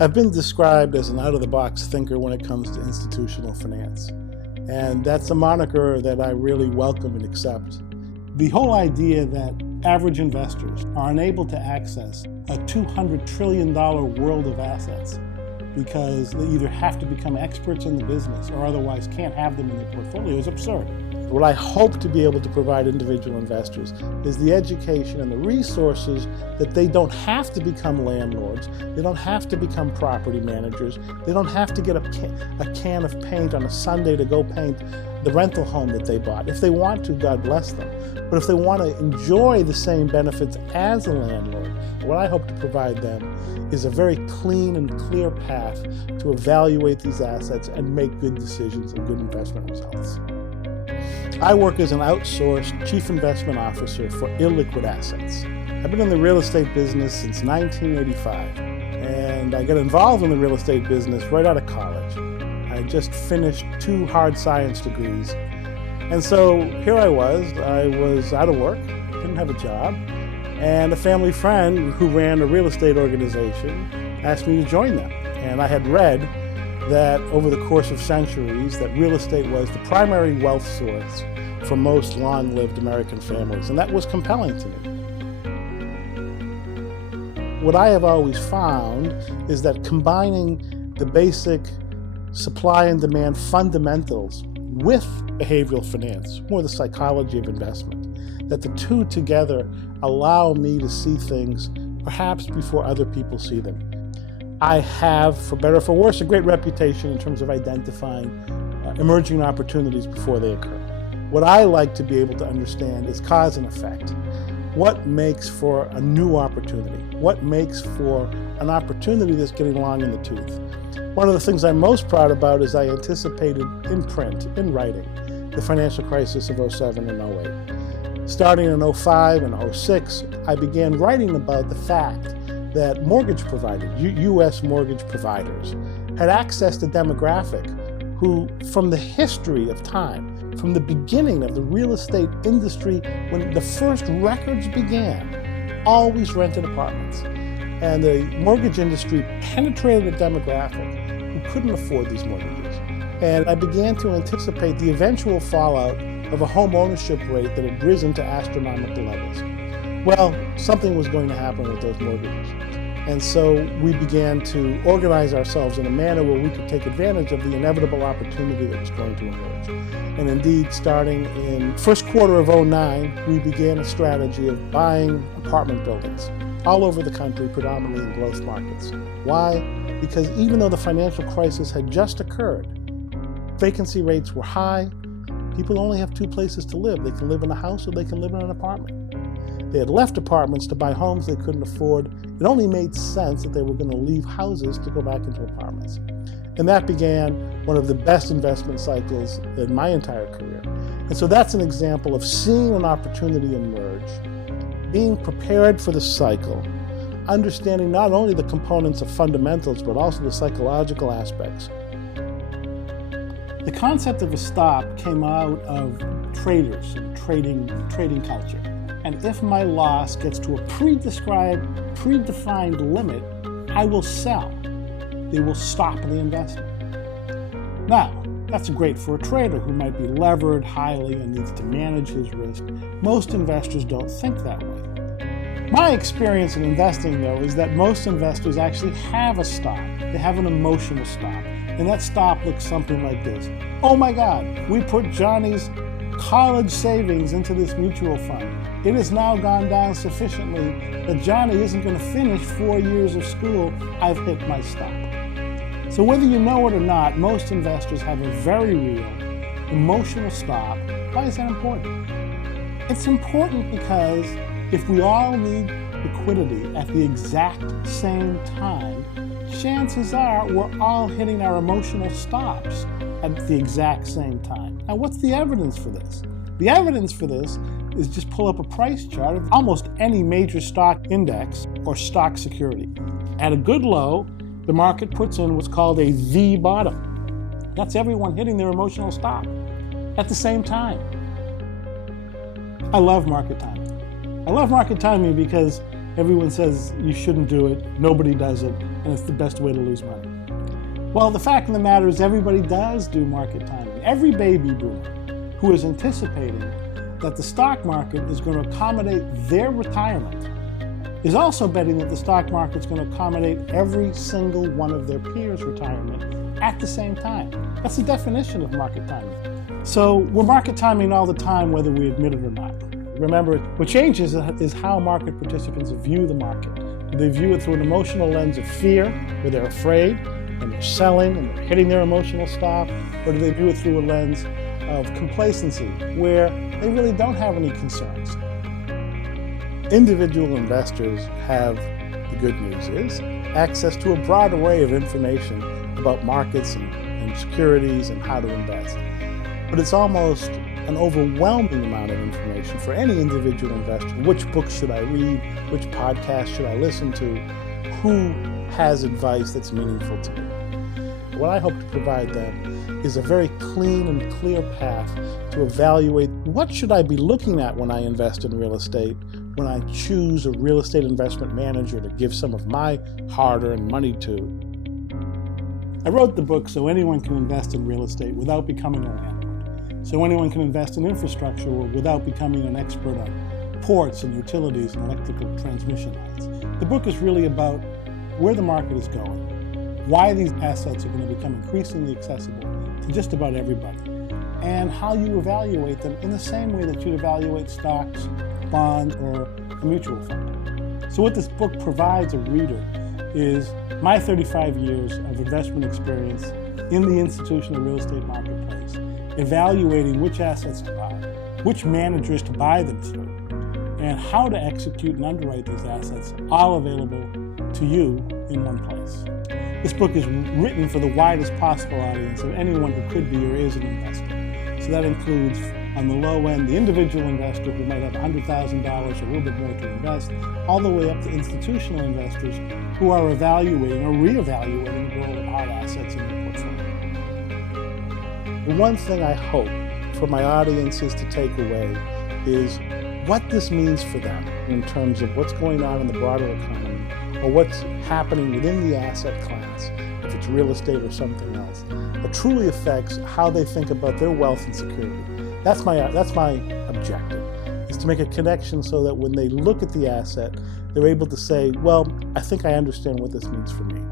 I've been described as an out-of-the-box thinker when it comes to institutional finance. And that's a moniker that I really welcome and accept. The whole idea that average investors are unable to access a $200 trillion world of assets because they either have to become experts in the business or otherwise can't have them in their portfolio is absurd. What I hope to be able to provide individual investors is the education and the resources that they don't have to become landlords, they don't have to become property managers, they don't have to get a can of paint on a Sunday to go paint the rental home that they bought. If they want to, God bless them. But if they want to enjoy the same benefits as a landlord, what I hope to provide them is a very clean and clear path to evaluate these assets and make good decisions and good investment results. I work as an outsourced chief investment officer for illiquid assets. I've been in the real estate business since 1985, and I got involved in the real estate business right out of college. I just finished 2 hard science degrees, and so here I was out of work, didn't have a job, and a family friend who ran a real estate organization asked me to join them. And I had read that over the course of centuries that real estate was the primary wealth source for most long-lived American families, and that was compelling to me. What I have always found is that combining the basic supply and demand fundamentals with behavioral finance, more the psychology of investment, that the two together allow me to see things perhaps before other people see them. I have, for better or for worse, a great reputation in terms of identifying emerging opportunities before they occur. What I like to be able to understand is cause and effect. What makes for a new opportunity? What makes for an opportunity that's getting long in the tooth? One of the things I'm most proud about is I anticipated in print, in writing, the financial crisis of 07 and 08. Starting in 05 and 06, I began writing about the fact that mortgage providers, U.S. mortgage providers, had accessed a demographic who, from the history of time, from the beginning of the real estate industry, when the first records began, always rented apartments. And the mortgage industry penetrated a demographic who couldn't afford these mortgages. And I began to anticipate the eventual fallout of a home ownership rate that had risen to astronomical levels. Well, something was going to happen with those mortgages. And so we began to organize ourselves in a manner where we could take advantage of the inevitable opportunity that was going to emerge. And indeed, starting in first quarter of 09, we began a strategy of buying apartment buildings all over the country, predominantly in growth markets. Why? Because even though the financial crisis had just occurred, vacancy rates were high. People only have 2 places to live. They can live in a house or they can live in an apartment. They had left apartments to buy homes they couldn't afford. It only made sense that they were going to leave houses to go back into apartments. And that began one of the best investment cycles in my entire career. And so that's an example of seeing an opportunity emerge, being prepared for the cycle, understanding not only the components of fundamentals, but also the psychological aspects. The concept of a stop came out of traders and trading culture. And if my loss gets to a predefined limit, I will sell. They will stop the investment. Now, that's great for a trader who might be levered highly and needs to manage his risk. Most investors don't think that way. My experience in investing, though, is that most investors actually have a stop. They have an emotional stop. And that stop looks something like this. Oh my God, we put Johnny's college savings into this mutual fund. It has now gone down sufficiently that Johnny isn't going to finish 4 years of school. I've hit my stop. So whether you know it or not, most investors have a very real emotional stop. Why is that important? It's important because if we all need liquidity at the exact same time, chances are we're all hitting our emotional stops at the exact same time. Now, what's the evidence for this? The evidence for this is just pull up a price chart of almost any major stock index or stock security. At a good low, the market puts in what's called a V bottom. That's everyone hitting their emotional stop at the same time. I love market timing. I love market timing because Everyone says you shouldn't do it, nobody does it, and it's the best way to lose money. Well, the fact of the matter is everybody does do market timing. Every baby boomer who is anticipating that the stock market is going to accommodate their retirement is also betting that the stock market is going to accommodate every single one of their peers' retirement at the same time. That's the definition of market timing. So we're market timing all the time, whether we admit it or not. Remember, what changes is how market participants view the market. Do they view it through an emotional lens of fear, where they're afraid and they're selling and they're hitting their emotional stop, or do they view it through a lens of complacency, where they really don't have any concerns? Individual investors have, the good news is, access to a broad array of information about markets and securities and how to invest. But it's almost an overwhelming amount of information for any individual investor. Which books should I read? Which podcast should I listen to? Who has advice that's meaningful to me? What I hope to provide them is a very clean and clear path to evaluate what should I be looking at when I invest in real estate, when I choose a real estate investment manager to give some of my hard-earned money to. I wrote the book so anyone can invest in real estate without becoming a landlord. So anyone can invest in infrastructure without becoming an expert on ports and utilities and electrical transmission lines. The book is really about where the market is going, why these assets are going to become increasingly accessible to just about everybody, and how you evaluate them in the same way that you'd evaluate stocks, bonds, or a mutual fund. So what this book provides a reader is my 35 years of investment experience in the institutional real estate marketplace, evaluating which assets to buy, which managers to buy them through, and how to execute and underwrite these assets, all available to you in one place. This book is written for the widest possible audience of anyone who could be or is an investor. So that includes, on the low end, the individual investor who might have $100,000 or a little bit more to invest, all the way up to institutional investors who are evaluating or reevaluating the role of hard assets in their portfolio. The one thing I hope for my audiences to take away is what this means for them in terms of what's going on in the broader economy or what's happening within the asset class, if it's real estate or something else, that truly affects how they think about their wealth and security. That's my objective, is to make a connection so that when they look at the asset, they're able to say, well, I think I understand what this means for me.